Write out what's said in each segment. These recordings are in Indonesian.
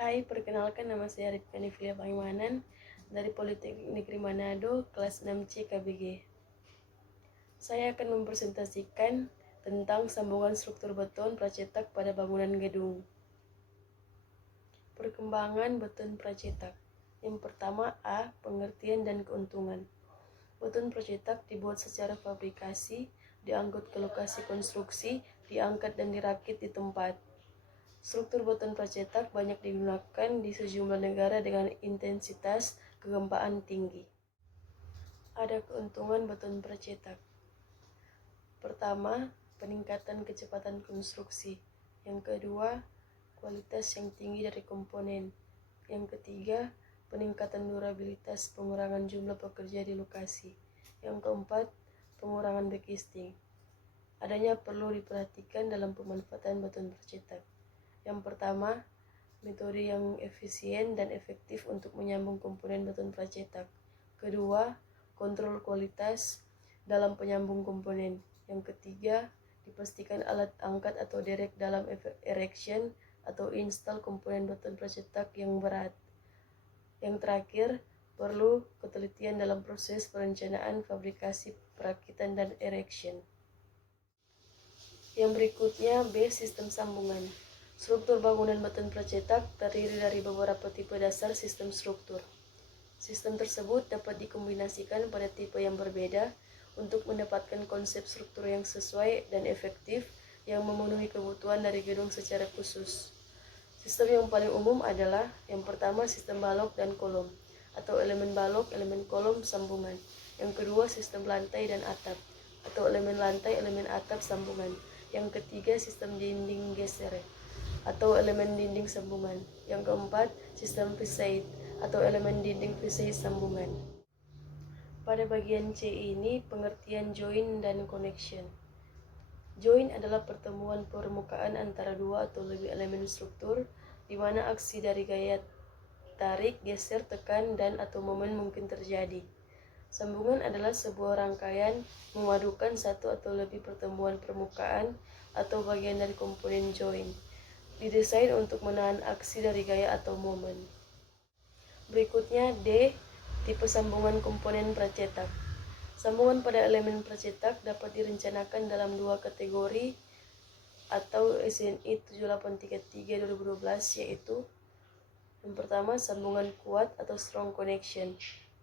Hai, perkenalkan nama saya Rifka Niflia Pangemanan dari Politeknik Negeri Manado, kelas 6C KBG. Saya akan mempresentasikan tentang sambungan struktur beton pracetak pada bangunan gedung. Perkembangan beton pracetak. Yang pertama A. Pengertian dan keuntungan. Beton pracetak dibuat secara fabrikasi, diangkut ke lokasi konstruksi, diangkat dan dirakit di tempat. Struktur beton pracetak banyak digunakan di sejumlah negara dengan intensitas kegempaan tinggi. Ada keuntungan beton pracetak. Pertama, peningkatan kecepatan konstruksi. Yang kedua, kualitas yang tinggi dari komponen. Yang ketiga, peningkatan durabilitas, pengurangan jumlah pekerja di lokasi. Yang keempat, pengurangan backcasting. Adanya perlu diperhatikan dalam pemanfaatan beton pracetak. Yang pertama, metode yang efisien dan efektif untuk menyambung komponen beton pracetak. Kedua, kontrol kualitas dalam penyambung komponen. Yang ketiga, dipastikan alat angkat atau derek dalam erection atau install komponen beton pracetak yang berat. Yang terakhir, perlu ketelitian dalam proses perencanaan, fabrikasi, perakitan, dan erection. Yang berikutnya, B. Sistem sambungan. Struktur bangunan beton pracetak terdiri dari beberapa tipe dasar sistem struktur. Sistem tersebut dapat dikombinasikan pada tipe yang berbeda untuk mendapatkan konsep struktur yang sesuai dan efektif yang memenuhi kebutuhan dari gedung secara khusus. Sistem yang paling umum adalah yang pertama sistem balok dan kolom atau elemen balok, elemen kolom, sambungan. Yang kedua sistem lantai dan atap atau elemen lantai, elemen atap, sambungan. Yang ketiga sistem dinding geser atau elemen dinding sambungan. Yang keempat sistem facade atau elemen dinding facade sambungan. Pada bagian C ini pengertian join dan connection. Join adalah pertemuan permukaan antara dua atau lebih elemen struktur di mana aksi dari gaya tarik, geser, tekan, dan atau momen mungkin terjadi. Sambungan adalah sebuah rangkaian memadukan satu atau lebih pertemuan permukaan atau bagian dari komponen join. Didesain untuk menahan aksi dari gaya atau momen. Berikutnya D. Tipe sambungan komponen pracetak. Sambungan pada elemen pracetak dapat direncanakan dalam dua kategori atau SNI 7833 2012, yaitu yang pertama sambungan kuat atau strong connection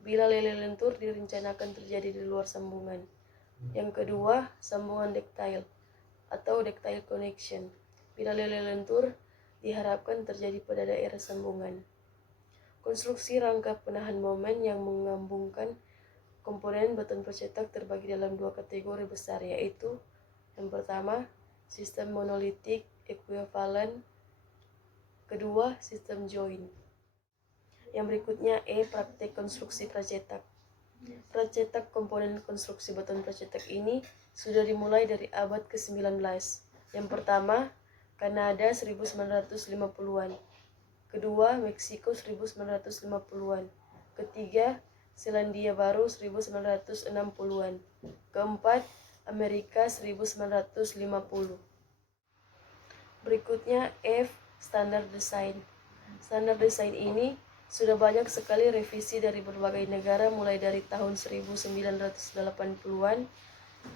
bila lele lentur direncanakan terjadi di luar sambungan. Yang kedua, sambungan ductile atau ductile connection bila lele lentur diharapkan terjadi pada daerah sambungan. Konstruksi rangka penahan momen yang mengambungkan komponen beton pracetak terbagi dalam dua kategori besar, yaitu yang pertama, sistem monolitik equivalent. Kedua, sistem join. Yang berikutnya E. Praktek konstruksi pracetak. Pracetak komponen konstruksi beton pracetak ini sudah dimulai dari abad ke-19. Yang pertama, Kanada 1950-an. Kedua, Meksiko 1950-an. Ketiga, Selandia Baru 1960-an. Keempat, Amerika 1950. Berikutnya F. Standar desain. Standar desain ini sudah banyak sekali revisi dari berbagai negara mulai dari tahun 1980-an.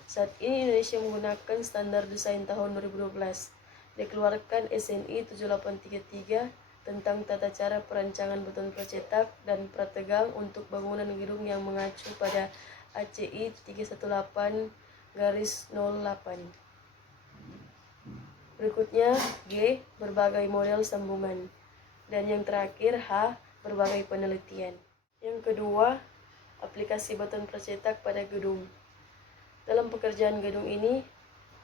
Saat ini Indonesia menggunakan standar desain tahun 2012. Dikeluarkan SNI 7833 tentang tata cara perancangan beton pracetak dan prategang untuk bangunan gedung yang mengacu pada ACI 318-08. Berikutnya G. Berbagai model sambungan. Dan yang terakhir H. Berbagai penelitian. Yang kedua, aplikasi beton pracetak pada gedung. Dalam pekerjaan gedung ini,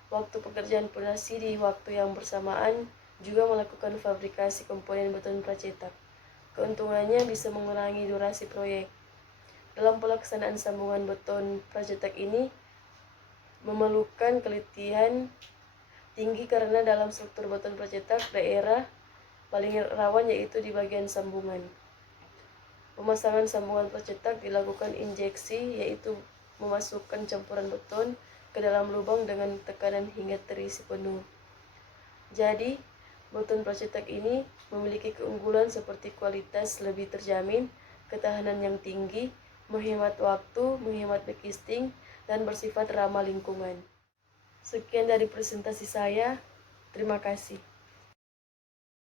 waktu pekerjaan pondasi di waktu yang bersamaan juga melakukan fabrikasi komponen beton pracetak. Keuntungannya bisa mengurangi durasi proyek. Dalam pelaksanaan sambungan beton pracetak ini memerlukan kelitian tinggi karena dalam struktur beton pracetak daerah paling rawan yaitu di bagian sambungan. Pemasangan sambungan pracetak dilakukan injeksi, yaitu memasukkan campuran beton ke dalam lubang dengan tekanan hingga terisi penuh. Jadi, Beton pracetak ini memiliki keunggulan seperti kualitas lebih terjamin, ketahanan yang tinggi, menghemat waktu, menghemat packaging, dan bersifat ramah lingkungan. Sekian dari presentasi saya. Terima kasih.